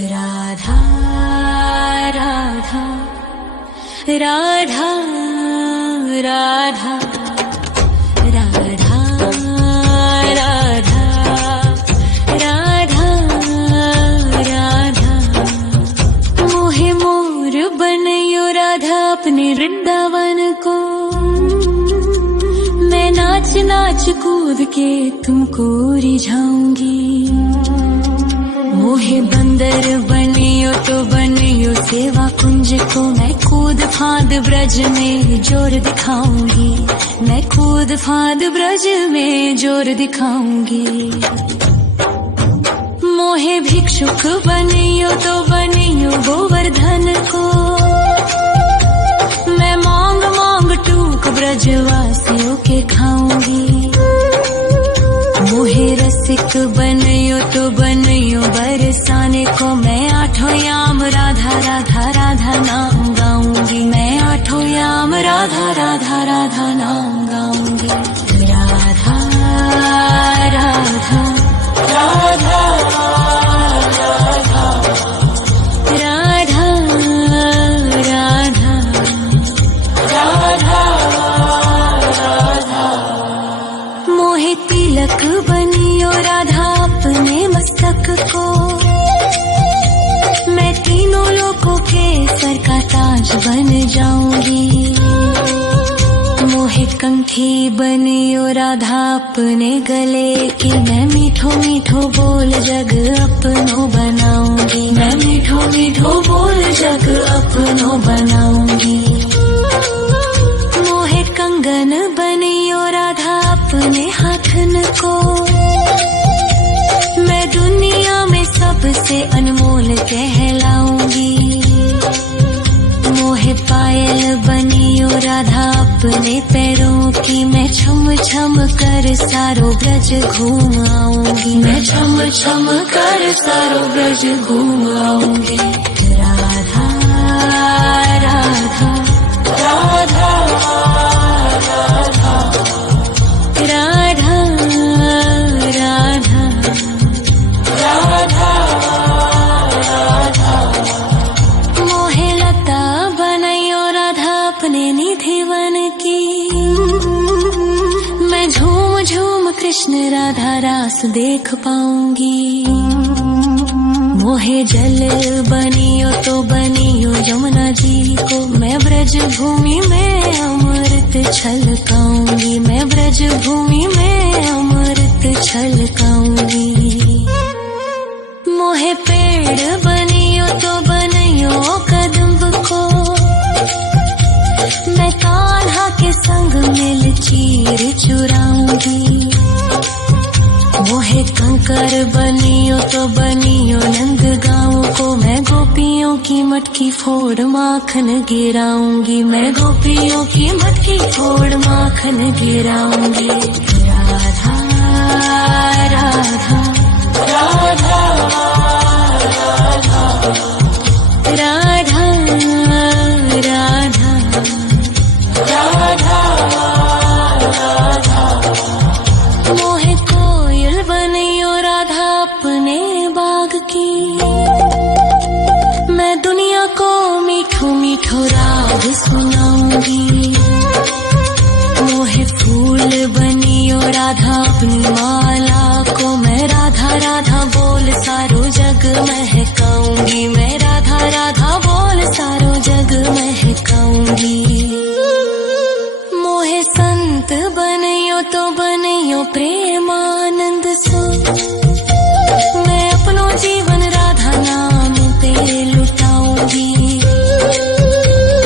राधा राधा राधा राधा राधा राधा राधा राधा मोहे मोर बनयो राधा अपने वृंदावन को। मैं नाच नाच कूद के तुमको रिझाऊंगी। मोहे बंदर बनियो तो बनियो सेवा कुंज को। मैं कूद फांद ब्रज में जोर दिखाऊंगी। मैं कूद फांद ब्रज में जोर दिखाऊंगी। मोहे भिक्षुक बनियो तो बनियो गोवर्धन को। मैं मांग मांग टूक ब्रजवासियों के खाऊंगी। मोहे रसिक बनियो तो बनियो बरसाने को। मैं आठों याम राधा राधा राधा नाम गाऊंगी। मैं आठों याम राधा राधा राधा नाम गाऊंगी। राधा राधा राधा राधा राधा राधा राधा। मोहे तिलक बनियो राधा अपने मस्तक को। मैं तीनों लोगों के सर का ताज बन जाऊंगी। मोहे कंठी बनियो राधा अपने गले की। मैं मीठो मीठो बोल जग अपनो बनाऊंगी। मैं मीठो मीठो बोल जग अपनो बनाऊंगी। मोहे कंगन बनियो राधा अपने हाथन को। मैं दुनिया में सबसे अनमोल कहलाऊंगी। मोहे पायल बनियो राधा अपने पैरों की। मैं छम छम कर सारो ब्रज घूम आऊंगी। मैं छम छम कर सारो ब्रज घूम आऊंगी। राधा राधा राधा राधा राधा राधा राधा। मोहे लता बनयो राधा अपने निधि वन की। मैं झूम झूम कृष्ण राधा रास देख पाऊंगी। मोहे जल बनियो तो बनियो यमुना जी को। मैं ब्रज भूमि में अमृत छलकाऊंगी। मैं ब्रज भूमि में अमृत छलकाऊंगी। मोहे पेड़ बनियो तो बनियो कदम्ब को। मैं कान्हा के संग मिल चीर चुराऊंगी। मोहे कंकर बनियो तो बनियो नंद गाँव को। मैं गोपियों की मटकी फोड़ माखन गिराऊंगी। मैं गोपियों की मटकी फोड़ माखन गिराऊंगी। राधा राधा राधा राधा राधा राधा राधा। मोहे कोयल बनियो राधा अपने बाग की। मैं दुनिया को मीठो मीठो राग सुनाऊंगी। मोहे फूल बनियो राधा अपनी माला को। मैं राधा राधा बोल सारो जग महकाऊंगी। मैं राधा राधा बोल सारो जग महकाऊंगी। मोहे संत बनियो तो बनियो प्रेमानंद सो। मैं अपनो जीवन राधा नाम पे लुटाऊंगी।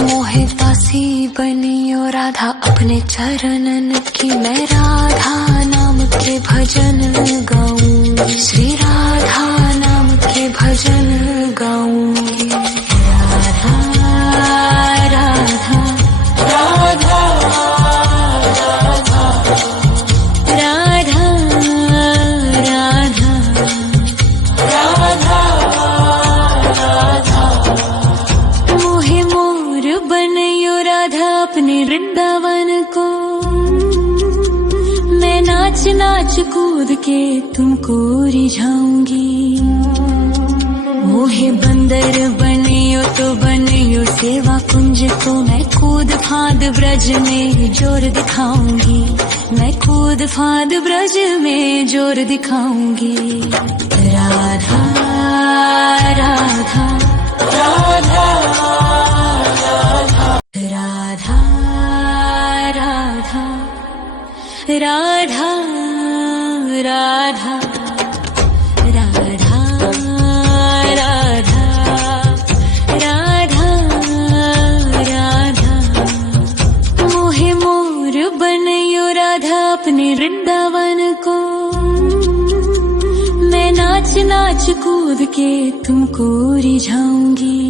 मोहे दासी बनियो राधा अपने चरणन की। मैं राधा नाम के भजन गाऊंगी। श्री राधा नाम के भजन गाऊंगी। राधा राधा राधा राधा राधा राधा राधा। मोहे मोर बनयो राधा अपने वृंदावन को। मैं नाच नाच कूद के तुमको रिझाऊंगी। मोहे बंदर बनियो तो बनियो सेवा कुंज को मैं कूद फाद ब्रज में जोर दिखाऊंगी, मैं कूद फाद ब्रज में जोर दिखाऊंगी। राधा राधा राधा राधा राधा राधा राधा राधा राधा राधा राधा मोहे मोर बनयो राधा अपने वृंदावन को, मैं नाच नाच कूद के तुमको रिझाऊंगी।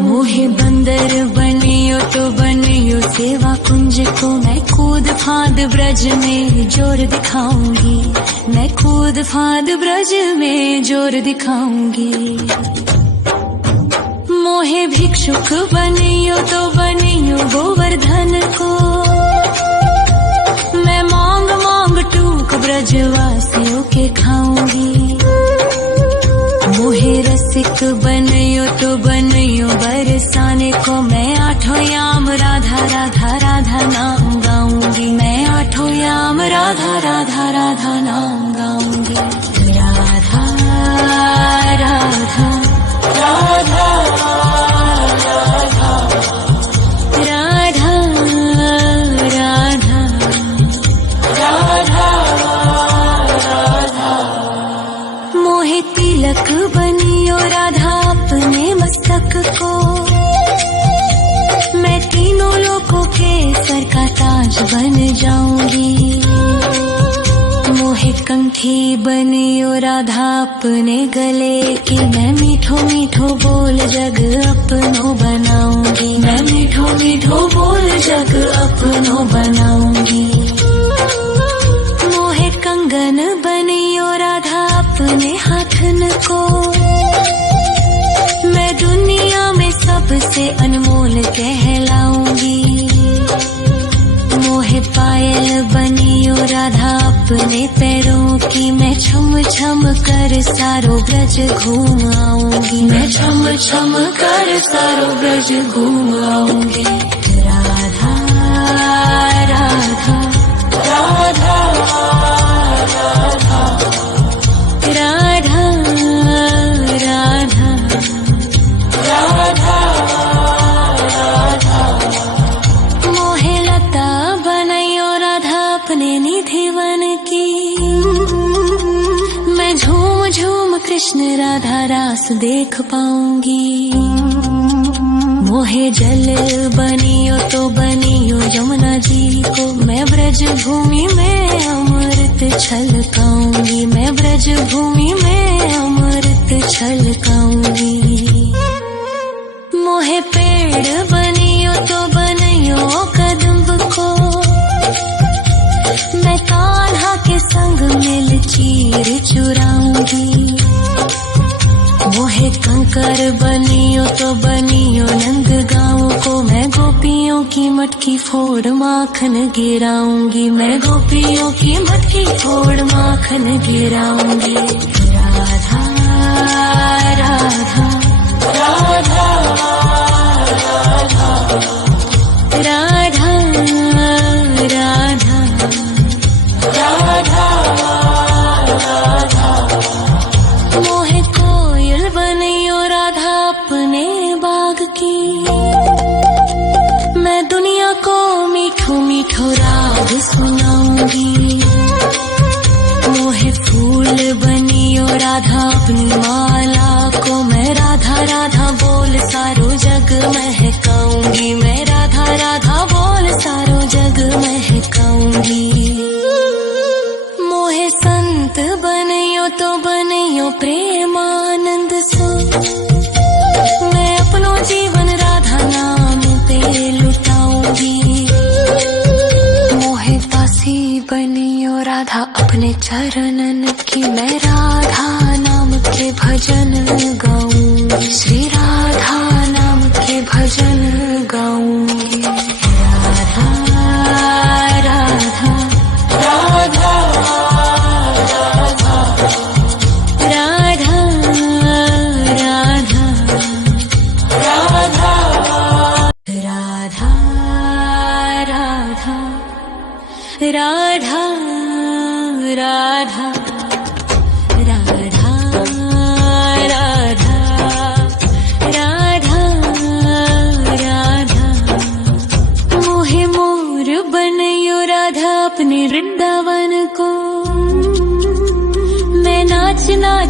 मोहे बंदर बनियो तो बनियो सेवा कुंज को मैं कूद फाद ब्रज में जोर दिखाऊंगी, मैं कूद फाद ब्रज में जोर दिखाऊंगी। मोहे भिक्षुक बनियो तो बनियो गोवर्धन को, मैं मांग मांग टूक ब्रजवासियों के खाऊंगी। मोहे रसिक बनियो तो बनियो बरसाने को, मैं आठों याम राधा राधा राधा नाम गाऊंगी, मैं आठों याम राधा राधा राधा नाम गाऊंगी। राधा राधा राधा राधा राधा राधा राधा मोहे तिलक बनियो राधा अपने मस्तक को, मैं तीनों लोगों के सर का ताज बन जाऊंगी। मोहे कंठी बनियो राधा अपने गले की, मैं मीठो मीठो बोल जग अपनो बनाऊंगी, मैं मीठो मीठो बोल जग अपनो बनाऊंगी। मोहे कंगन बनियो राधा अपने हाथन को, मैं दुनिया में सबसे अनमोल कहलाऊंगी। मोहे पायल बनियो राधा अपने पैरों की, मैं छम छम कर सारो ब्रज घूम आऊंगी, मैं छम छम कर सारो ब्रज घूम आऊंगी। राधा राधा राधा राधा राधा राधा राधा मोहे लता बनयो राधा अपने निधिवन की, मैं झूम झूम कृष्ण राधा रास देख पाऊंगी। मोहे जल बनियो तो बनियो यमुना जी को, मैं ब्रज भूमि में अमृत छलकाऊंगी, मैं ब्रज भूमि में अमृत छलकाऊंगी। मोहे पेड़ बनियो तो बनियो कदम्ब को, मैं कान्हा के संग मिल चीर चुराऊंगी। मोहे कंकर बनियो तो बनियो नंद गाँव को, मैं गोपियों की मटकी फोड़ माखन गिराऊंगी, मैं गोपियों की मटकी फोड़ माखन गिराऊंगी। राधा राधा राधा राधा राधा राधा राधा मोहे कोयल बनियो राधा अपने बाग की, मैं दुनिया को मीठो मीठो राग सुनाऊंगी। मोहे फूल बनियो राधा अपनी माला को, मैं राधा राधा बोल सारो जग महकाऊंगी, मैं राधा राधा बोल सारो जग महकाऊंगी। मोहे संत बनियो तो बनियो प्रेमानंद सो, मैं अपनो जीवन राधा नाम पे लुटाऊंगी। मोहे दासी बनियो राधा अपने चरणन की, मैं राधा नाम के भजन गाऊंगी, श्री राधा नाम के भजन गाऊंगी। राधा राधा राधा राधा राधा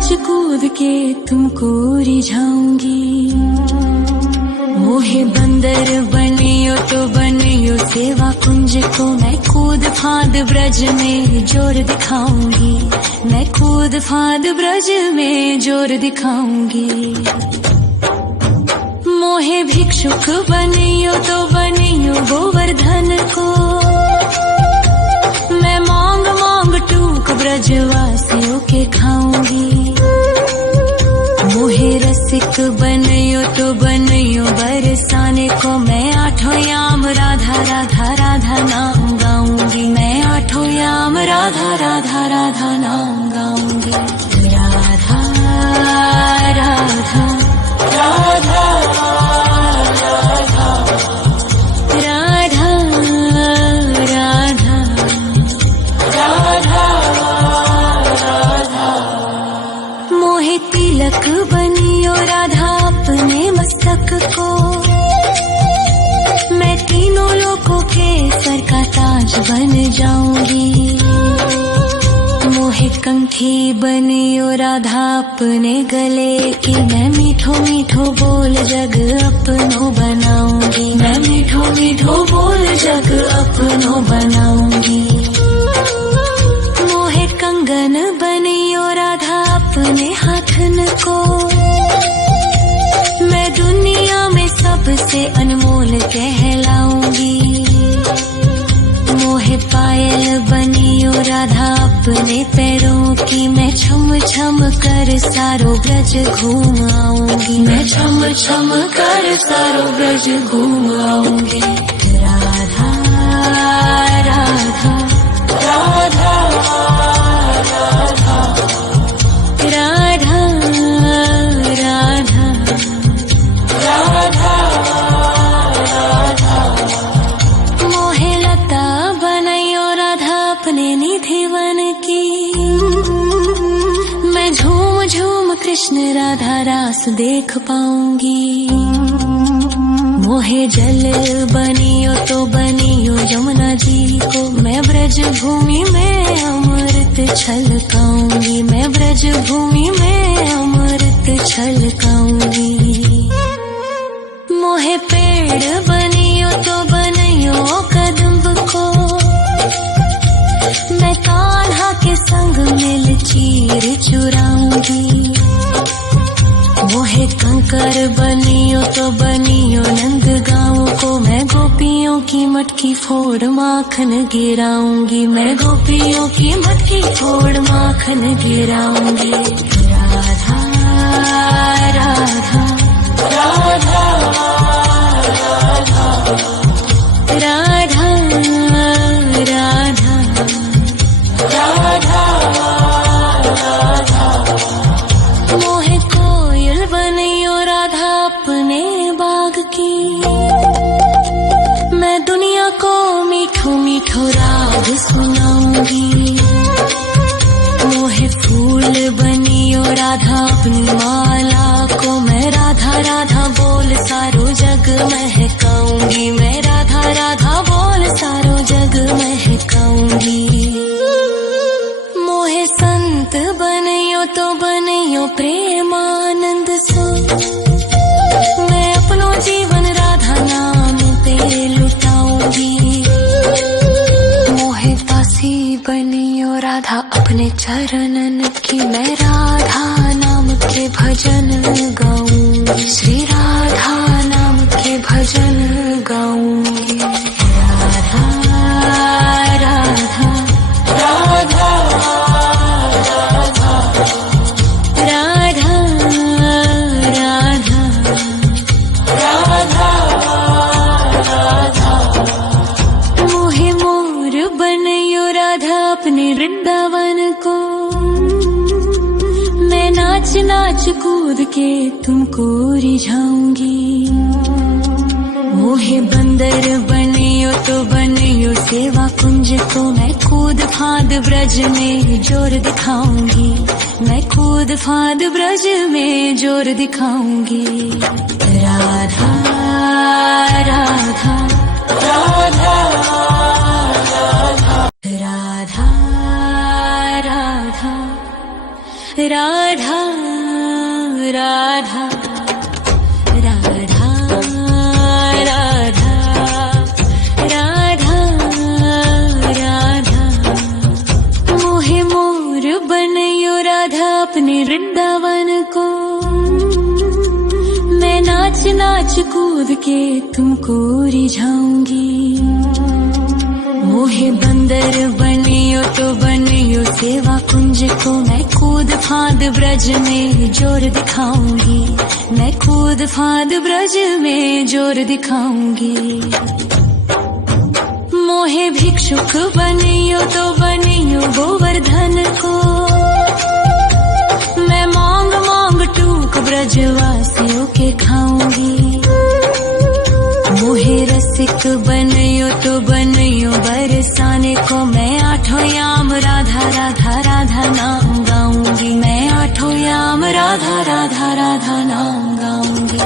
नाच कूद के तुमको रिझाऊंगी। मोहे बंदर बनियो तो बनियो सेवा कुंज को, मैं कूद फांद ब्रज में जोर दिखाऊंगी। मैं कूद फांद ब्रज में जोर दिखाऊंगी। मोहे भिक्षुक बनियो तो बनियो गोवर्धन को, मैं मांग मांग टूक ब्रजवासियों के खाऊंगी। मोहे रसिक बनियो तो बनियो बरसाने को, मैं आठों याम राधा राधा राधा नाम गाऊंगी। मैं आठों याम राधा राधा राधा नाम गाऊंगी। राधा राधा राधा तिलक बनियो राधा अपने मस्तक को, मैं तीनों लोगों के सर का ताज बन जाऊंगी। मोहे कंठी बनियो राधा अपने गले की, मैं मीठो मीठो बोल जग अपनो बनाऊंगी। मैं मीठो मीठो बोल जग अपनो बनाऊंगी। मोहे कंगन बनियो राधा अपने हाथन को, मैं दुनिया में सबसे अनमोल कहलाऊंगी। मोहे पायल बनियो राधा अपने पैरों की, मैं छम छम कर सारो ब्रज घूम आऊंगी। मैं छम छम कर सारो ब्रज घूम आऊंगी। राधा राधा राधा राधा राधा राधा राधा। मोहे लता बनायो राधा अपने निधि वन की, मैं झूम झूम कृष्ण राधा रास देख पाऊंगी। मोहे जल बनियो तो बनियो यमुना जी को, मैं ब्रज भूमि में अमृत छलकाऊंगी। मैं ब्रज भूमि में अमृत छलकाऊंगी। मोहे पेड़ बनियो तो बनियो कदम्ब को, मैं कान्हा के संग मिल चीर चुराऊंगी। मोहे कंकर बनियो तो बनियो नंद गाँव को, मैं गोपियों की मटकी फोड़ माखन गिराऊंगी। मैं गोपियों की मटकी फोड़ माखन गिराऊंगी। राधा राधा राधा राधा राधा राधा राधा। मोहे कोयल बनियो राधा अपने बाग की, मैं दुनिया को मीठो मीठो राग सुनाऊंगी। मोहे फूल बनियो राधा अपनी माला को, मैं राधा राधा बोल सारो जग महकाऊंगी। मैं राधा राधा बोल सारो जग महकाऊंगी। मोहे संत बनियो तो बनियो प्रेमानंद सो, मैं अपनो जीवन राधा नाम पे लुटाऊंगी। मोहे दासी बनियो राधा अपने चरणन की, मैं राधा नाम के भजन गाऊंगी। श्री राधा नाम के भजन गाऊंगी। राधा राधा राधा राधा राधा राधा राधा राधा। मोहे मोर बनियो राधा अपने वृंदावन को, मैं नाच नाच कूद के तुमको रिझाऊंगी। मोहे बंदर बनियो तो बनियो सेवा कुंज को, मैं कूद फांद ब्रज में जोर दिखाऊंगी। मैं कूद फांद ब्रज में जोर दिखाऊंगी। राधा राधा राधा राधा राधा राधा राधा राधा राधा राधा राधा मोहे मोर बनयो राधा अपने वृंदावन को। मैं नाच नाच कूद के तुमको रिझाऊंगी। मोहे बंदर बनियो तो बनियो सेवा कुंज को। मैं कूद फांद ब्रज में जोर दिखाऊंगी। मैं कूद फांद ब्रज में जोर दिखाऊंगी। मोहे भिक्षुक बनियो तो बनियो गोवर्धन को। मैं मांग मांग टूक ब्रजवासियों के खाऊंगी। मोहे रसिक बनियो तो बनियो बरसाने को। मैं आठों याम राधा राधा राधा नाम गाऊंगी। मैं आठों याम राधा राधा राधा नाम गाऊंगी।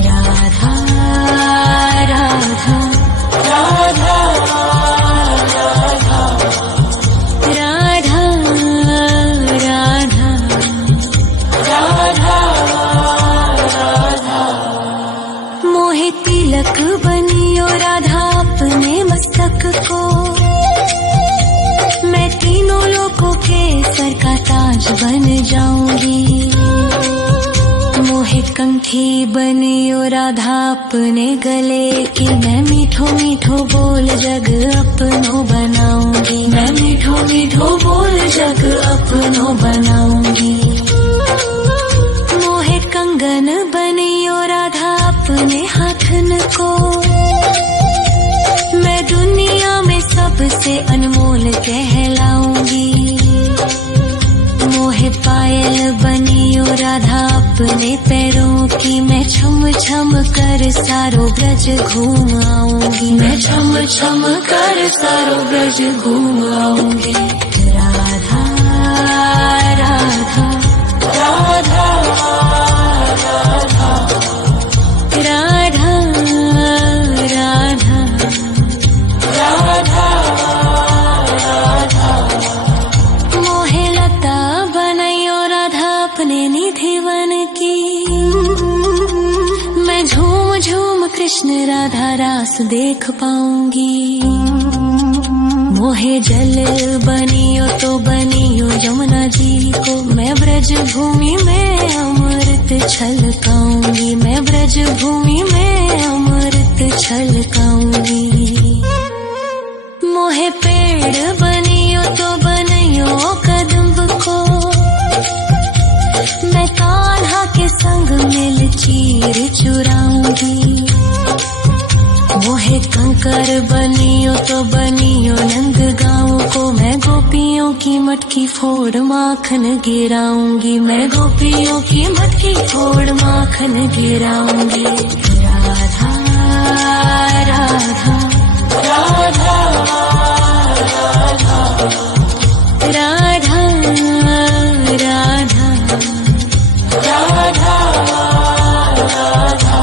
राधा राधा राधा राधा राधा राधा राधा राधा मोहे तिलक बनियो राधा अपने मस्तक को। मैं तीनों लोगों के सर का ताज बन जाऊंगी। मोहे कंठी बनियो राधा अपने गले की। मैं मीठो मीठो बोल जग अपनो बनाऊंगी। मैं मीठो मीठो बोल जग अपनो बनाऊंगी। मोहे कंगन बनियो राधा अपने हाथन को। मैं दुनिया में सबसे अनमोल कहलाऊंगी। मोहे पायल बनियो राधा अपने पैरों की। मैं छम छम कर सारो ब्रज घूम आऊंगी। मैं छम छम कर सारो ब्रज घूम आऊंगी। राधा राधा राधा राधा राधा राधा राधा राधा मोहे लता बनयो राधा अपने निधि वन की। मैं झूम झूम कृष्ण राधा रास देख पाऊंगी। मोहे जल बनियो तो बनियो यमुना जी को। मैं ब्रज भूमि में अमृत छलकाऊंगी। मैं ब्रज भूमि में अमृत छलकाऊंगी। मोहे पेड़ बनियो तो बनियो कदम्ब को। मैं कान्हा के संग मिल चीर चुराऊंगी। मोहे कंकर बनियो तो बनियो नंद गाँव को। मैं गोपियों की मटकी फोड़ माखन गिराऊंगी। मैं गोपियों की मटकी फोड़ माखन गिराऊंगी। राधा राधा राधा राधा राधा राधा राधा राधा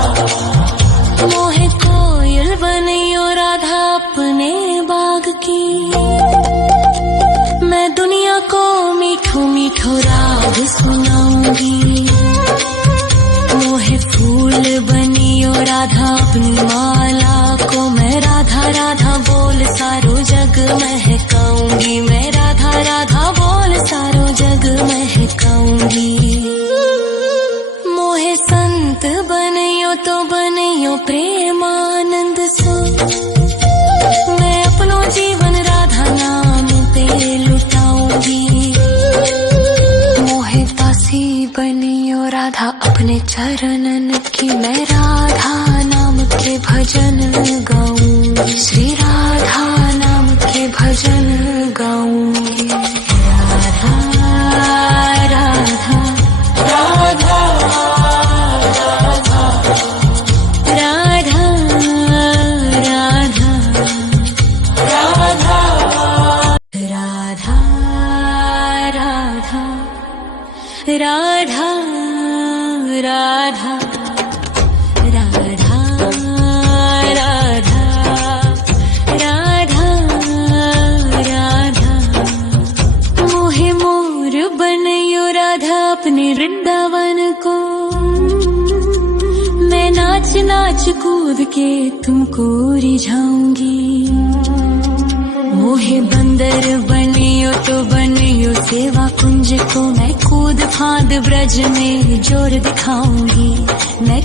मोहे कोयल बनियो राधा अपने बाग की। मैं दुनिया को मीठो मीठो राग सुनाऊंगी। मोहे फूल बनियो राधा अपनी माला को। मैं राधा राधा बोल सारो जग महकाऊंगी। मैं राधा राधा बोल सारो जग महकाऊंगी। मोहे संत बनियो तो बनियो प्रेमानंद सो। मैं अपनो जीवन राधा नाम पे लुटाऊंगी। मोहे दासी बनियो राधा अपने चरणन की। मैं राधा नाम के भजन गाऊंगी। श्री राधा नाम के भजन गाऊंगी। राधा राधा राधा राधा राधा राधा राधा राधा राधा राधा राधा राधा राधा राधा मोहे मोर बनयो राधा अपने वृंदावन को। शोध के तुमको रिझाऊंगी। मोहे बंदर बनियो तो बनियो सेवा कुंज को, मैं कूद फांद ब्रज में जोर दिखाऊंगी। मैं